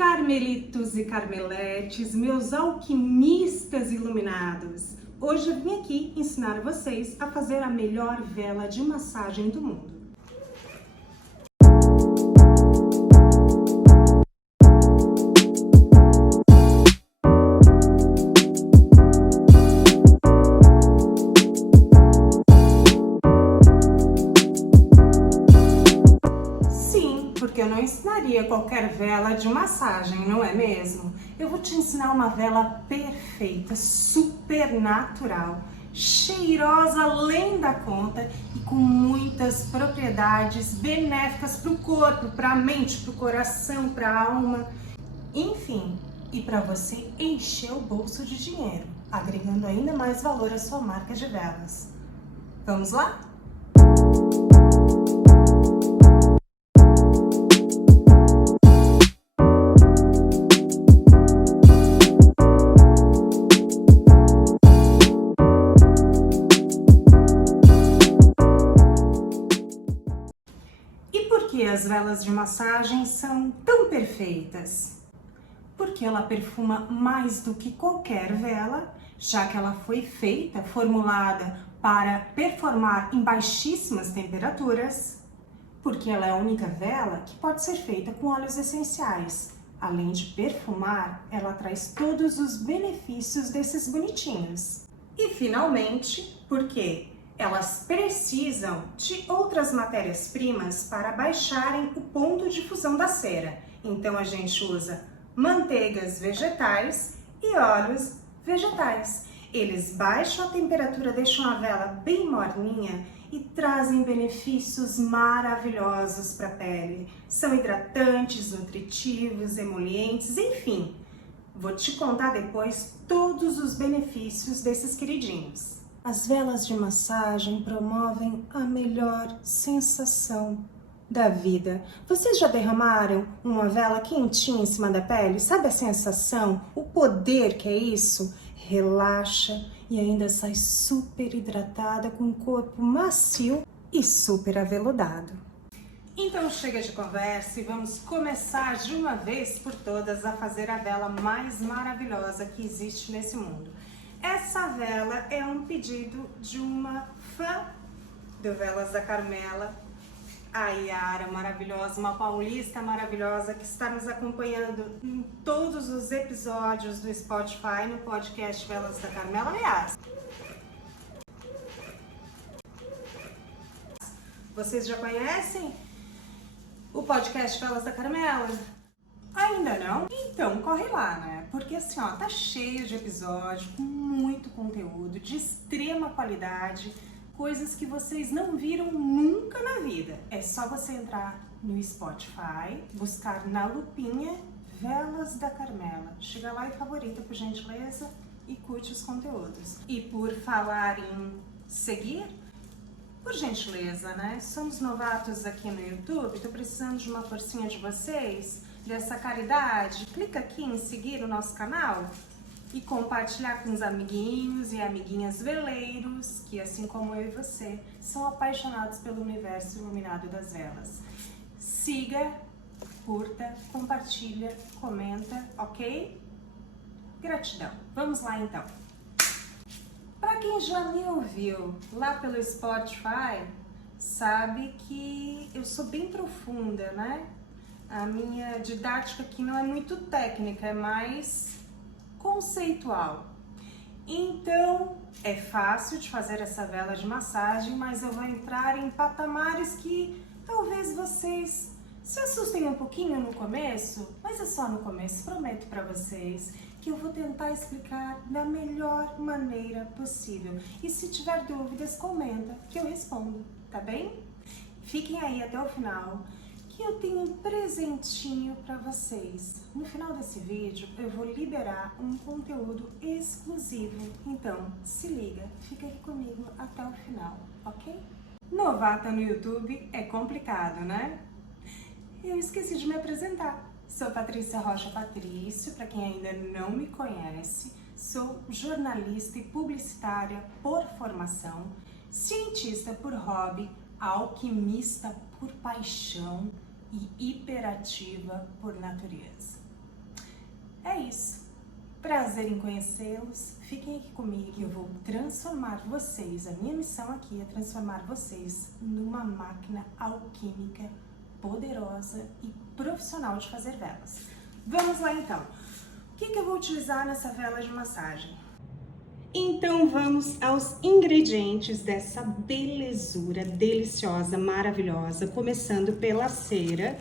Carmelitos e carmeletes, meus alquimistas iluminados! Hoje eu vim aqui ensinar vocês a fazer a melhor vela de massagem do mundo. Porque eu não ensinaria qualquer vela de massagem, não é mesmo? Eu vou te ensinar uma vela perfeita, super natural, cheirosa além da conta e com muitas propriedades benéficas para o corpo, para a mente, para o coração, para a alma, enfim, e para você encher o bolso de dinheiro, agregando ainda mais valor à sua marca de velas. Vamos lá? Por que as velas de massagem são tão perfeitas? Porque ela perfuma mais do que qualquer vela, já que ela foi feita, formulada para performar em baixíssimas temperaturas, porque ela é a única vela que pode ser feita com óleos essenciais. Além de perfumar, ela traz todos os benefícios desses bonitinhos. E finalmente, porque elas precisam de outras matérias-primas para baixarem o ponto de fusão da cera. Então a gente usa manteigas vegetais e óleos vegetais. Eles baixam a temperatura, deixam a vela bem morninha e trazem benefícios maravilhosos para a pele. São hidratantes, nutritivos, emolientes, enfim. Vou te contar depois todos os benefícios desses queridinhos. As velas de massagem promovem a melhor sensação da vida. Vocês já derramaram uma vela quentinha em cima da pele? Sabe a sensação? O poder que é isso? Relaxa e ainda sai super hidratada com um corpo macio e super aveludado. Então chega de conversa e vamos começar de uma vez por todas a fazer a vela mais maravilhosa que existe nesse mundo. Essa vela é um pedido de uma fã do Velas da Carmela, a Yara maravilhosa, uma paulista maravilhosa que está nos acompanhando em todos os episódios do Spotify no podcast Velas da Carmela. Aliás, vocês já conhecem o podcast Velas da Carmela? Ainda não? Então corre lá, né? Porque assim, ó, tá cheio de episódio, com muito conteúdo, de extrema qualidade, coisas que vocês não viram nunca na vida. É só você entrar no Spotify, buscar na lupinha Velas da Carmela. Chega lá e favorita, por gentileza, e curte os conteúdos. E por falar em seguir, por gentileza, né? Somos novatos aqui no YouTube, tô precisando de uma forcinha de vocês, dessa caridade. Clica aqui em seguir o nosso canal e compartilhar com os amiguinhos e amiguinhas veleiros que, assim como eu e você, são apaixonados pelo universo iluminado das velas. Siga, curta, compartilha, comenta, ok? Gratidão. Vamos lá então. Para quem já me ouviu lá pelo Spotify, sabe que eu sou bem profunda, né? A minha didática aqui não é muito técnica, é mais conceitual. Então, é fácil de fazer essa vela de massagem, mas eu vou entrar em patamares que talvez vocês se assustem um pouquinho no começo, mas é só no começo, prometo para vocês que eu vou tentar explicar da melhor maneira possível. E se tiver dúvidas, comenta que eu respondo, tá bem? Fiquem aí até o final, que eu tenho um presentinho para vocês. No final desse vídeo, eu vou liberar um conteúdo exclusivo. Então, se liga, fica aqui comigo até o final, ok? Novata no YouTube é complicado, né? Eu esqueci de me apresentar. Sou Patrícia Rocha Patrício, para quem ainda não me conhece. Sou jornalista e publicitária por formação, cientista por hobby, alquimista por paixão e hiperativa por natureza. É isso. Prazer em conhecê-los. Fiquem aqui comigo que eu vou transformar vocês. A minha missão aqui é transformar vocês numa máquina alquímica poderosa e profissional de fazer velas. Vamos lá então. O que eu vou utilizar nessa vela de massagem? Então vamos aos ingredientes dessa belezura deliciosa, maravilhosa. Começando pela cera.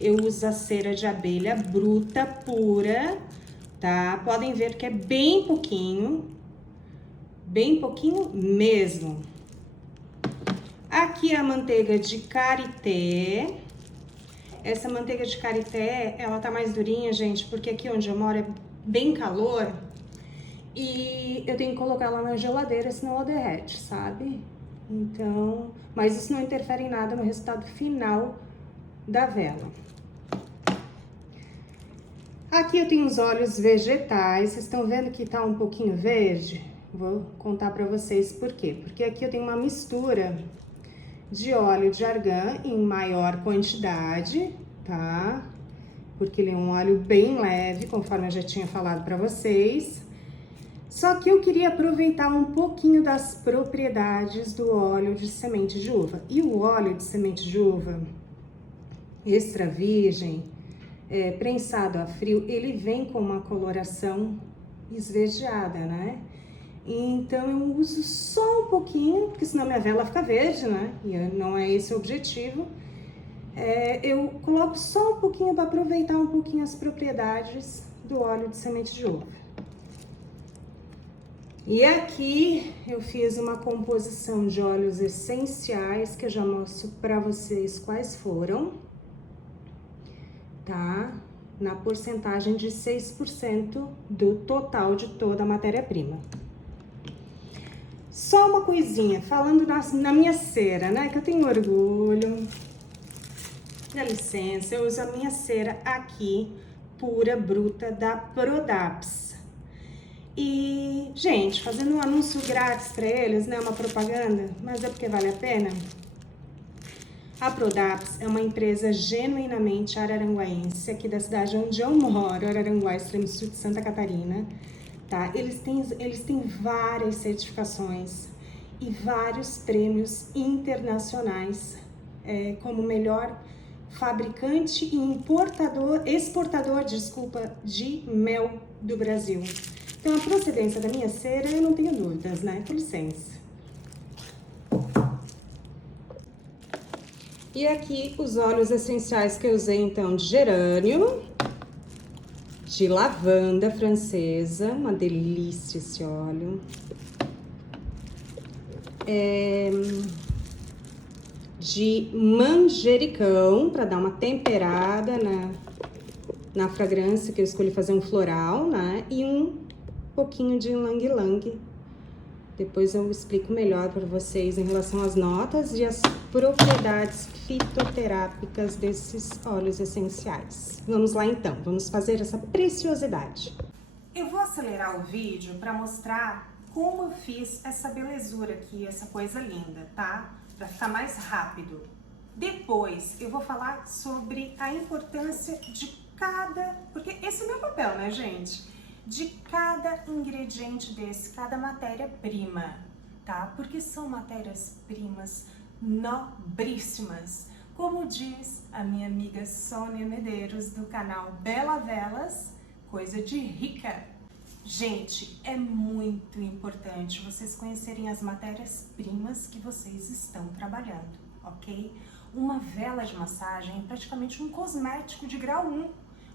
Eu uso a cera de abelha bruta, pura, tá? Podem ver que é bem pouquinho mesmo. Aqui a manteiga de karité. Essa manteiga de karité, ela tá mais durinha, gente, porque aqui onde eu moro é bem calor e eu tenho que colocar ela na geladeira, senão ela derrete, sabe? Então, mas isso não interfere em nada no resultado final da vela. Aqui eu tenho os óleos vegetais, vocês estão vendo que tá um pouquinho verde? Vou contar pra vocês por quê. Porque aqui eu tenho uma mistura de óleo de argan em maior quantidade, tá? Porque ele é um óleo bem leve, conforme eu já tinha falado pra vocês. Só que eu queria aproveitar um pouquinho das propriedades do óleo de semente de uva. E o óleo de semente de uva extra virgem, prensado a frio, ele vem com uma coloração esverdeada, né? Então eu uso só um pouquinho, porque senão minha vela fica verde, né? E não é esse o objetivo. Eu coloco só um pouquinho para aproveitar um pouquinho as propriedades do óleo de semente de uva. E aqui eu fiz uma composição de óleos essenciais que eu já mostro para vocês quais foram, tá? Na porcentagem de 6% do total de toda a matéria-prima. Só uma coisinha, falando na minha cera, né? Que eu tenho orgulho. Dá licença, eu uso a minha cera aqui, pura, bruta, da Prodaps. E, gente, fazendo um anúncio grátis para eles, né? Uma propaganda, mas é porque vale a pena. A Prodaps é uma empresa genuinamente araranguaense, aqui da cidade onde eu moro, Araranguá, extremo sul de Santa Catarina. Tá? Eles têm várias certificações e vários prêmios internacionais, como melhor fabricante e exportador de mel do Brasil. Então, a procedência da minha cera, eu não tenho dúvidas, né? Com licença. E aqui os óleos essenciais que eu usei, então, de gerânio, de lavanda francesa, uma delícia esse óleo. De manjericão, para dar uma temperada na fragrância, que eu escolhi fazer um floral, né? E um pouquinho de ylang-ylang. Depois eu explico melhor para vocês em relação às notas e as propriedades fitoterápicas desses óleos essenciais. Vamos lá então, vamos fazer essa preciosidade. Eu vou acelerar o vídeo para mostrar como eu fiz essa belezura aqui, essa coisa linda, tá? Para ficar mais rápido. Depois eu vou falar sobre a importância de cada... Porque esse é o meu papel, né, gente? De cada ingrediente desse, cada matéria-prima, tá? Porque são matérias-primas nobríssimas. Como diz a minha amiga Sônia Medeiros, do canal Bela Velas, coisa de rica. Gente, é muito importante vocês conhecerem as matérias-primas que vocês estão trabalhando, ok? Uma vela de massagem é praticamente um cosmético de grau 1,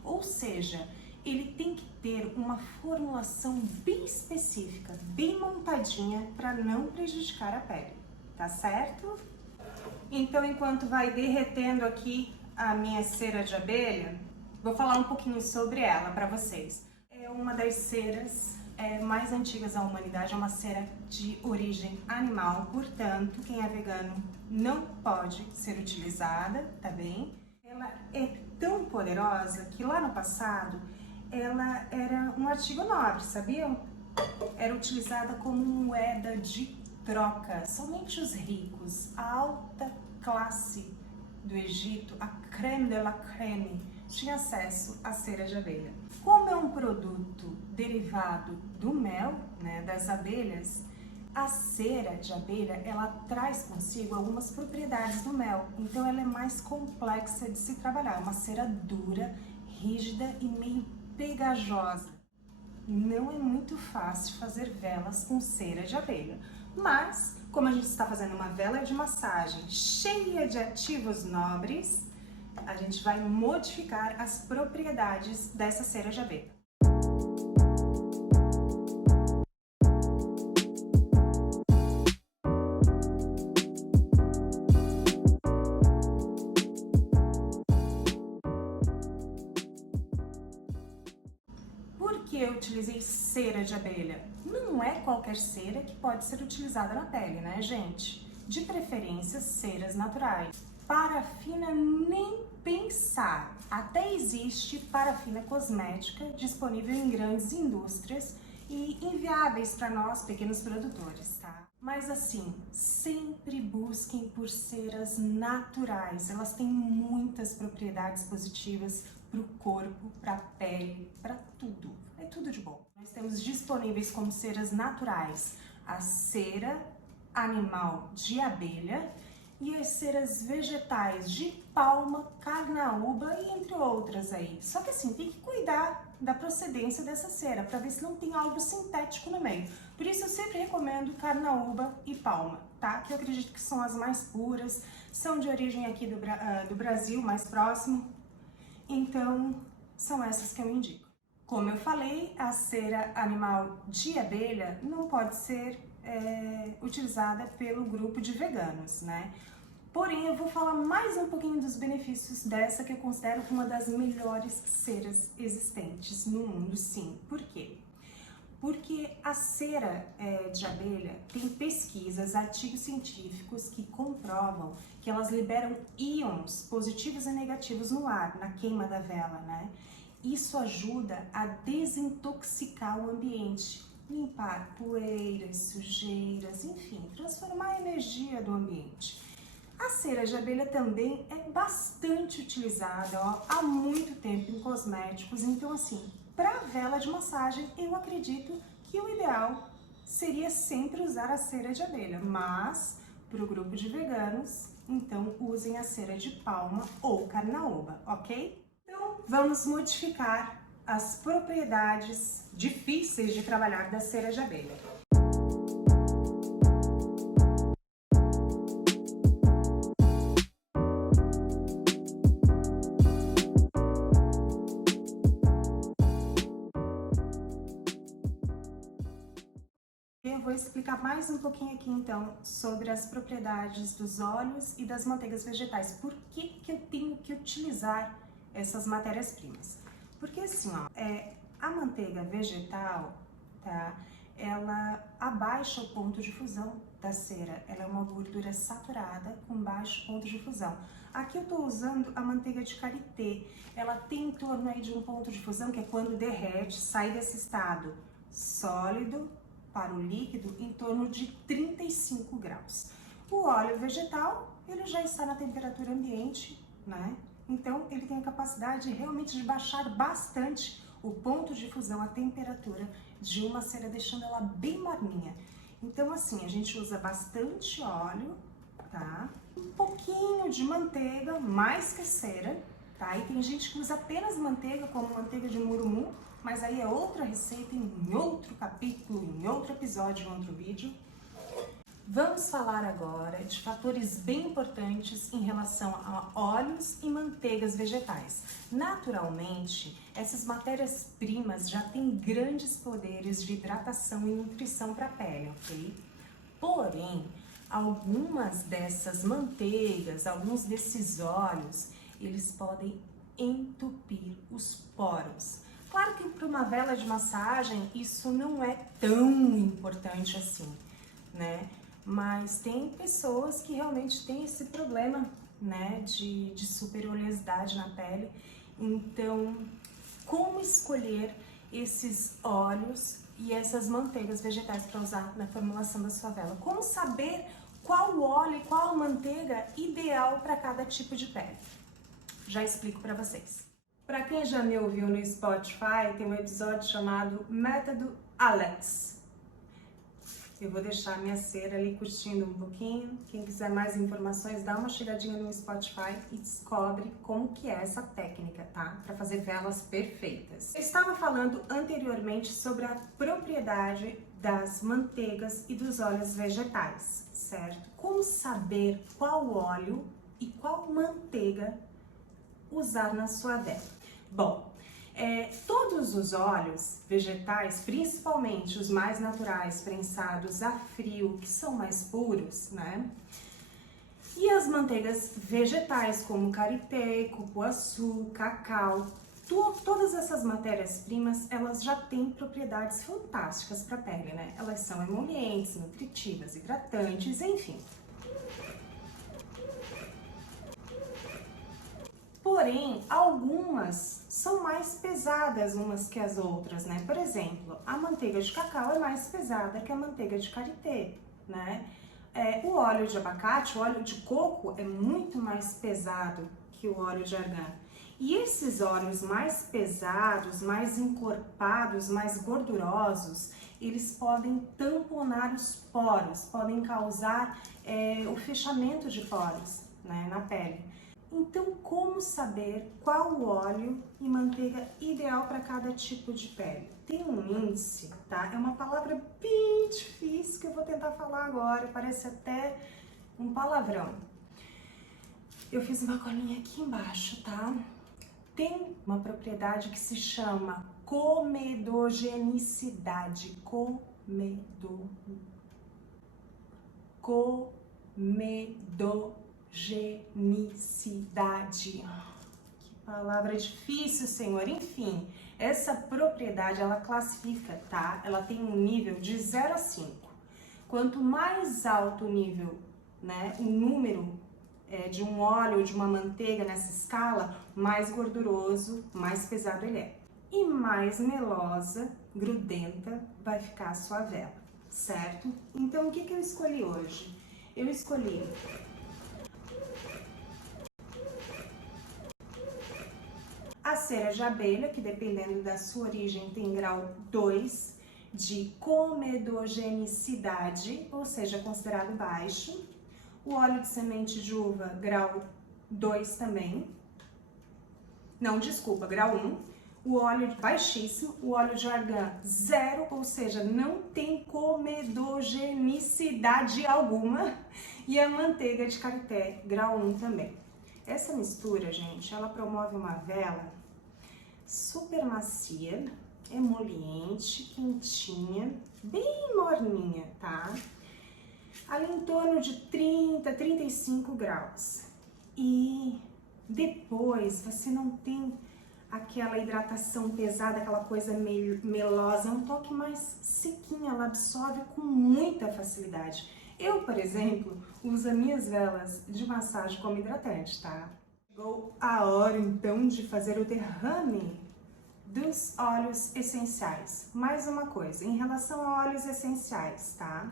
ou seja, ele tem que ter uma formulação bem específica, bem montadinha, para não prejudicar a pele, tá certo? Então, enquanto vai derretendo aqui a minha cera de abelha, vou falar um pouquinho sobre ela para vocês. É uma das ceras mais antigas da humanidade, é uma cera de origem animal, portanto, quem é vegano não pode ser utilizada, tá bem? Ela é tão poderosa que lá no passado ela era um artigo nobre, sabiam? Era utilizada como moeda de troca. Somente os ricos, a alta classe do Egito, a crème de la crème tinha acesso à cera de abelha. Como é um produto derivado do mel, né, das abelhas, a cera de abelha, ela traz consigo algumas propriedades do mel, então ela é mais complexa de se trabalhar, é uma cera dura, rígida e meio pegajosa. Não é muito fácil fazer velas com cera de abelha, mas como a gente está fazendo uma vela de massagem cheia de ativos nobres, a gente vai modificar as propriedades dessa cera de abelha. Por que eu utilizei cera de abelha? Não é qualquer cera que pode ser utilizada na pele, né, gente? De preferência, ceras naturais. Parafina, nem pensar. Até existe parafina cosmética disponível em grandes indústrias e inviáveis para nós, pequenos produtores, tá? Mas assim, sempre busquem por ceras naturais. Elas têm muitas propriedades positivas para o corpo, para a pele, para tudo. É tudo de bom. Nós temos disponíveis como ceras naturais a cera animal de abelha e as ceras vegetais de palma, carnaúba e entre outras aí. Só que assim, tem que cuidar da procedência dessa cera para ver se não tem algo sintético no meio. Por isso eu sempre recomendo carnaúba e palma, tá? Que eu acredito que são as mais puras, são de origem aqui do Brasil, mais próximo. Então, são essas que eu indico. Como eu falei, a cera animal de abelha não pode ser utilizada pelo grupo de veganos, né? Porém, eu vou falar mais um pouquinho dos benefícios dessa que eu considero uma das melhores ceras existentes no mundo, sim. Por quê? Porque a cera de abelha tem pesquisas, artigos científicos que comprovam que elas liberam íons positivos e negativos no ar, na queima da vela, né? Isso ajuda a desintoxicar o ambiente, limpar poeiras, sujeiras, enfim, transformar a energia do ambiente. A cera de abelha também é bastante utilizada há muito tempo em cosméticos, então assim, para vela de massagem eu acredito que o ideal seria sempre usar a cera de abelha, mas para o grupo de veganos, então usem a cera de palma ou carnaúba, ok? Então vamos modificar as propriedades difíceis de trabalhar da cera de abelha. Eu vou explicar mais um pouquinho aqui então sobre as propriedades dos óleos e das manteigas vegetais. Por que que eu tenho que utilizar essas matérias-primas? Porque assim, ó, a manteiga vegetal, tá? Ela abaixa o ponto de fusão da cera. Ela é uma gordura saturada com baixo ponto de fusão. Aqui eu tô usando a manteiga de karité. Ela tem em torno aí de um ponto de fusão que é quando derrete, sai desse estado sólido para o líquido em torno de 35 graus. O óleo vegetal, ele já está na temperatura ambiente, né? Então, ele tem a capacidade realmente de baixar bastante o ponto de fusão, a temperatura de uma cera, deixando ela bem morninha. Então, assim, a gente usa bastante óleo, tá? Um pouquinho de manteiga, mais que cera, tá? E tem gente que usa apenas manteiga, como manteiga de murumu, mas aí é outra receita em outro capítulo, em outro episódio, em outro vídeo. Vamos falar agora de fatores bem importantes em relação a óleos e manteigas vegetais. Naturalmente, essas matérias-primas já têm grandes poderes de hidratação e nutrição para a pele, ok? Porém, algumas dessas manteigas, alguns desses óleos, eles podem entupir os poros. Claro que para uma vela de massagem isso não é tão importante assim, né? Mas tem pessoas que realmente têm esse problema, né, de superoleosidade na pele. Então, como escolher esses óleos e essas manteigas vegetais para usar na formulação da sua vela? Como saber qual óleo e qual manteiga ideal para cada tipo de pele? Já explico para vocês. Para quem já me ouviu no Spotify, tem um episódio chamado Método Alex. Eu vou deixar minha cera ali curtindo um pouquinho. Quem quiser mais informações, dá uma chegadinha no Spotify e descobre como que é essa técnica, tá? Para fazer velas perfeitas. Eu estava falando anteriormente sobre a propriedade das manteigas e dos óleos vegetais, certo? Como saber qual óleo e qual manteiga usar na sua vela? Bom, todos os óleos vegetais, principalmente os mais naturais, prensados a frio, que são mais puros, né? E as manteigas vegetais, como karité, cupuaçu, cacau, todas essas matérias-primas, elas já têm propriedades fantásticas para a pele, né? Elas são emolientes, nutritivas, hidratantes, enfim. Porém, algumas são mais pesadas umas que as outras, né? Por exemplo, a manteiga de cacau é mais pesada que a manteiga de karité, né? O óleo de abacate, o óleo de coco é muito mais pesado que o óleo de argan. E esses óleos mais pesados, mais encorpados, mais gordurosos, eles podem tamponar os poros, podem causar o fechamento de poros, né, na pele. Então, como saber qual óleo e manteiga ideal para cada tipo de pele? Tem um índice, tá? É uma palavra bem difícil que eu vou tentar falar agora, parece até um palavrão. Eu fiz uma colinha aqui embaixo, tá? Tem uma propriedade que se chama comedogenicidade. Comedogenicidade. Que palavra difícil, Senhor. Enfim, essa propriedade, ela classifica, tá? Ela tem um nível de 0 a 5. Quanto mais alto o nível, né, o número de um óleo ou de uma manteiga nessa escala, mais gorduroso, mais pesado ele é. E mais melosa, grudenta, vai ficar a sua vela, certo? Então, o que eu escolhi hoje? Eu escolhi a cera de abelha, que dependendo da sua origem tem grau 2 de comedogenicidade, ou seja, considerado baixo. O óleo de semente de uva, grau 2 também. Não, desculpa, grau 1. O óleo baixíssimo, o óleo de argan 0, ou seja, não tem comedogenicidade alguma. E a manteiga de karité, grau 1 também. Essa mistura, gente, ela promove uma vela super macia, emoliente, quentinha, bem morninha, tá? Ali em torno de 30, 35 graus. E depois você não tem aquela hidratação pesada, aquela coisa melosa, um toque mais sequinho, ela absorve com muita facilidade. Eu, por exemplo, uso as minhas velas de massagem como hidratante, tá? Chegou a hora então de fazer o derrame dos óleos essenciais. Mais uma coisa, em relação a óleos essenciais, tá?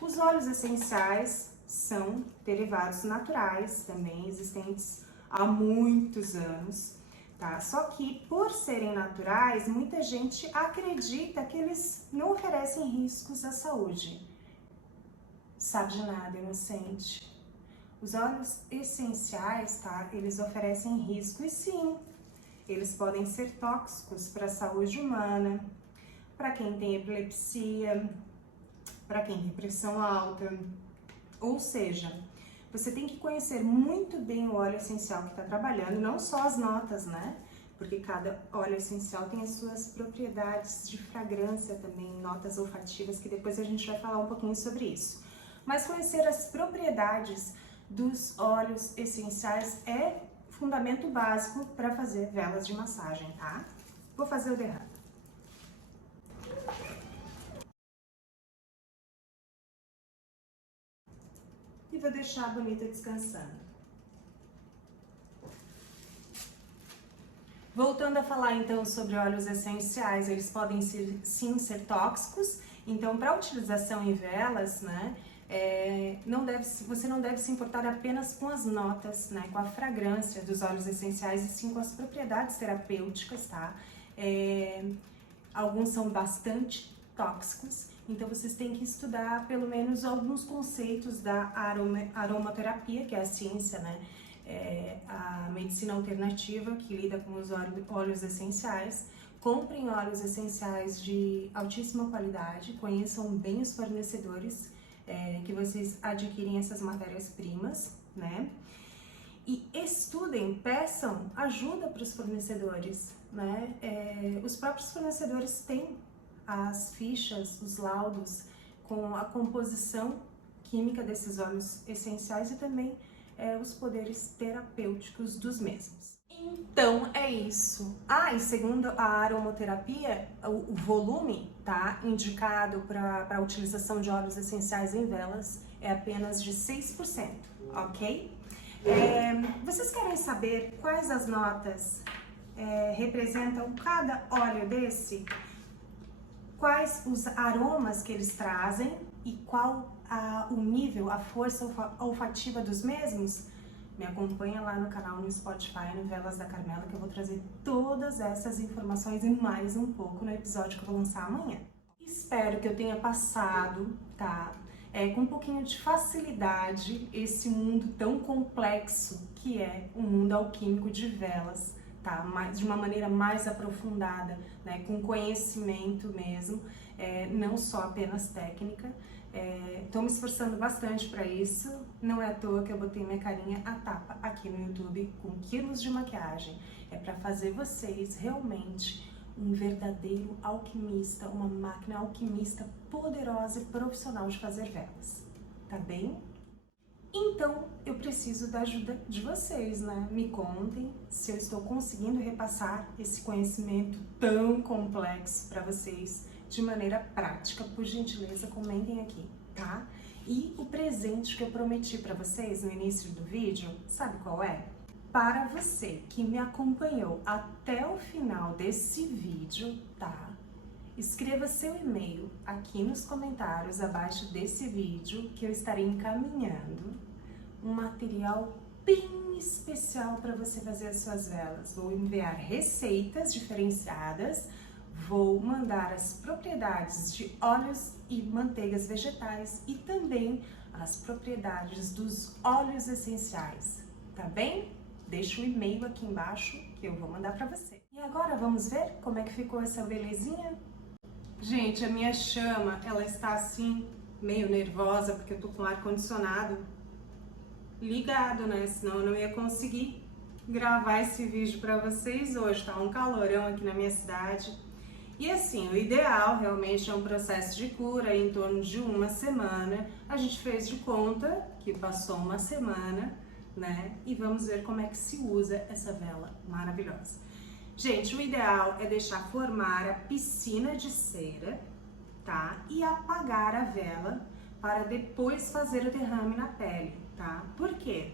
Os óleos essenciais são derivados naturais, também existentes há muitos anos, tá? Só que por serem naturais, muita gente acredita que eles não oferecem riscos à saúde. Sabe de nada, inocente. Os óleos essenciais, tá? Eles oferecem risco e sim, eles podem ser tóxicos para a saúde humana, para quem tem epilepsia, para quem tem pressão alta. Ou seja, você tem que conhecer muito bem o óleo essencial que está trabalhando, não só as notas, né? Porque cada óleo essencial tem as suas propriedades de fragrância também, notas olfativas, que depois a gente vai falar um pouquinho sobre isso. Mas conhecer as propriedades dos óleos essenciais é fundamento básico para fazer velas de massagem, tá? Vou fazer o derrame. E vou deixar a bonita descansando. Voltando a falar então sobre óleos essenciais, eles podem sim ser tóxicos, então para utilização em velas, né, Você não deve se importar apenas com as notas, né, com a fragrância dos óleos essenciais, e sim com as propriedades terapêuticas, tá? Alguns são bastante tóxicos, então vocês têm que estudar pelo menos alguns conceitos da aromaterapia, que é a ciência, né? A medicina alternativa que lida com os óleos essenciais. Comprem óleos essenciais de altíssima qualidade, conheçam bem os fornecedores que vocês adquirem essas matérias-primas, né? E estudem, peçam ajuda para os fornecedores, né? Os próprios fornecedores têm as fichas, os laudos com a composição química desses óleos essenciais e também os poderes terapêuticos dos mesmos. Então é isso. E segundo a aromaterapia, o volume, tá, indicado para a utilização de óleos essenciais em velas é apenas de 6%, ok? Vocês querem saber quais as notas representam cada óleo desse? Quais os aromas que eles trazem e qual o nível, a força olfativa dos mesmos? Me acompanha lá no canal no Spotify, no Velas da Carmela, que eu vou trazer todas essas informações e mais um pouco no episódio que eu vou lançar amanhã. Espero que eu tenha passado, tá? Com um pouquinho de facilidade esse mundo tão complexo que é o mundo alquímico de velas, tá? De uma maneira mais aprofundada, né? Com conhecimento mesmo, não só apenas técnica. Tô me esforçando bastante para isso, não é à toa que eu botei minha carinha a tapa aqui no YouTube com quilos de maquiagem. É para fazer vocês realmente um verdadeiro alquimista, uma máquina alquimista poderosa e profissional de fazer velas, tá bem? Então eu preciso da ajuda de vocês, né? Me contem se eu estou conseguindo repassar esse conhecimento tão complexo para vocês de maneira prática. Por gentileza, comentem aqui, tá? E o presente que eu prometi para vocês no início do vídeo, sabe qual é? Para você que me acompanhou até o final desse vídeo, tá? Escreva seu e-mail aqui nos comentários abaixo desse vídeo que eu estarei encaminhando um material bem especial para você fazer as suas velas. Vou enviar receitas diferenciadas, vou mandar as propriedades de óleos e manteigas vegetais e também as propriedades dos óleos essenciais, tá bem? Deixa o e-mail aqui embaixo que eu vou mandar para você. E agora vamos ver como é que ficou essa belezinha? Gente, a minha chama, ela está assim, meio nervosa, porque eu tô com o ar-condicionado ligado, né? Senão eu não ia conseguir gravar esse vídeo pra vocês hoje. Tá um calorão aqui na minha cidade. E assim, o ideal realmente é um processo de cura em torno de uma semana. A gente fez de conta que passou uma semana, né? E vamos ver como é que se usa essa vela maravilhosa. Gente, o ideal é deixar formar a piscina de cera, tá? E apagar a vela para depois fazer o derrame na pele, tá? Por quê?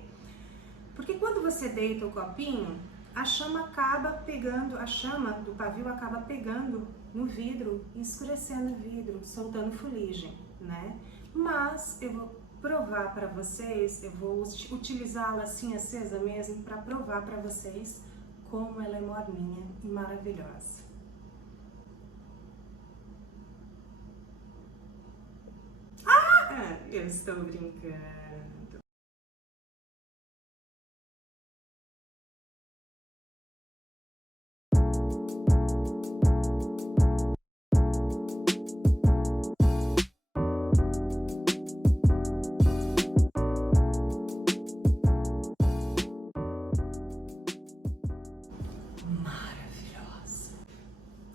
Porque quando você deita o copinho, a chama acaba pegando, a chama do pavio acaba pegando no vidro, escurecendo o vidro, soltando fuligem, né? Mas eu vou provar para vocês, eu vou utilizá-la assim acesa mesmo para provar para vocês como ela é morninha e maravilhosa. Eu estou brincando.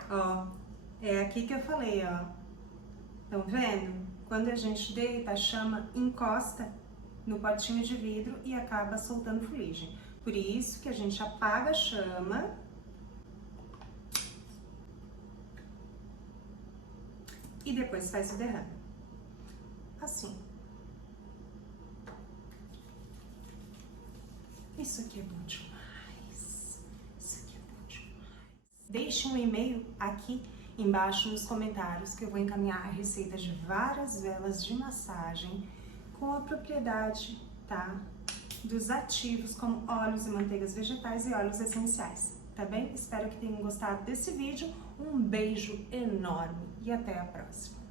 Ó, é aqui que eu falei, ó. Estão vendo? Quando a gente deita, a chama encosta no potinho de vidro e acaba soltando fuligem. Por isso que a gente apaga a chama e depois faz o derrame. Assim. Isso aqui é bom demais. Isso aqui é bom demais. Deixe um e-mail aqui embaixo nos comentários que eu vou encaminhar a receita de várias velas de massagem com a propriedade, tá? Dos ativos como óleos e manteigas vegetais e óleos essenciais, tá bem? Espero que tenham gostado desse vídeo. Um beijo enorme e até a próxima.